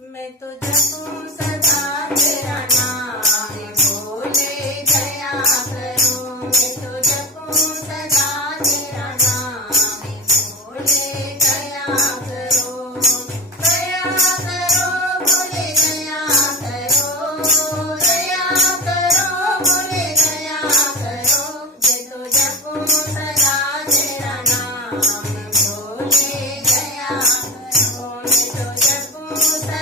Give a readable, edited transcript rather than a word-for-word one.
मैं तो जपूं सदा तेरा नाम भोले दया करो। मैं तो जपूं सदा तेरा नाम भोले दया करो। दया करो भोले दया करो। दया करो भोले दया करो। मैं तो जपूं सदा तेरा नाम भोले दया करो। मैं तो जपूं सदा